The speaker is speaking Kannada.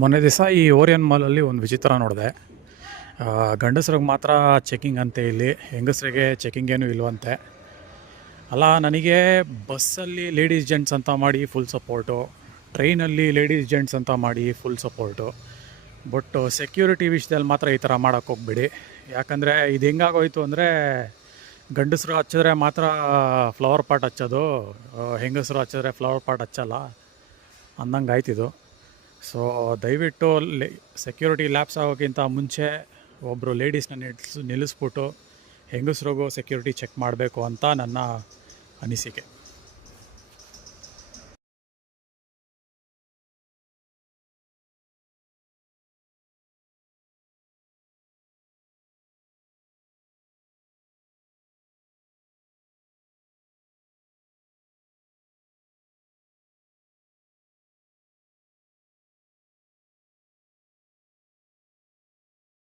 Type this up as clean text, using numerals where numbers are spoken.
ಮೊನ್ನೆ ದಿವಸ ಈ ಓರಿಯನ್ ಮಾಲಲ್ಲಿ ಒಂದು ವಿಚಿತ್ರ ನೋಡಿದೆ. ಗಂಡಸ್ರಿಗೆ ಮಾತ್ರ ಚೆಕಿಂಗ್ ಅಂತೆ, ಇಲ್ಲಿ ಹೆಂಗಸರಿಗೆ ಚೆಕಿಂಗ್ ಏನೂ ಇಲ್ವಂತೆ. ಅಲ್ಲ, ನನಗೆ ಬಸ್ಸಲ್ಲಿ ಲೇಡೀಸ್ ಜೆಂಟ್ಸ್ ಅಂತ ಮಾಡಿ ಫುಲ್ ಸಪೋರ್ಟು, ಟ್ರೈನಲ್ಲಿ ಲೇಡೀಸ್ ಜೆಂಟ್ಸ್ ಅಂತ ಮಾಡಿ ಫುಲ್ ಸಪೋರ್ಟು. ಬಟ್ ಸೆಕ್ಯೂರಿಟಿ ವಿಷಯದಲ್ಲಿ ಮಾತ್ರ ಈ ಥರ ಮಾಡೋಕ್ಕೆ ಹೋಗ್ಬೇಡಿ. ಯಾಕಂದರೆ ಇದು ಹೆಂಗಾಗೋಯ್ತು ಅಂದರೆ, ಗಂಡಸರು ಹಚ್ಚಿದ್ರೆ ಮಾತ್ರ ಫ್ಲವರ್ ಪಾಟ್ ಹಚ್ಚೋದು, ಹೆಂಗಸರು ಹಚ್ಚಿದ್ರೆ ಫ್ಲವರ್ ಪಾಟ್ ಹಚ್ಚಲ್ಲ ಅಂದಂಗೆ ಆಯ್ತಿದು. ಸೊ ದಯವಿಟ್ಟು ಸೆಕ್ಯೂರಿಟಿ ಲ್ಯಾಪ್ಸ್ ಆಗೋಕ್ಕಿಂತ ಮುಂಚೆ ಒಬ್ಬರು ಲೇಡೀಸ್ನ ನಿಲ್ಲಿಸ್ಬಿಟ್ಟು ಹೆಂಗಸ್ರಿಗೂ ಸೆಕ್ಯೂರಿಟಿ ಚೆಕ್ ಮಾಡಬೇಕು ಅಂತ ನನ್ನ ಅನಿಸಿಕೆ.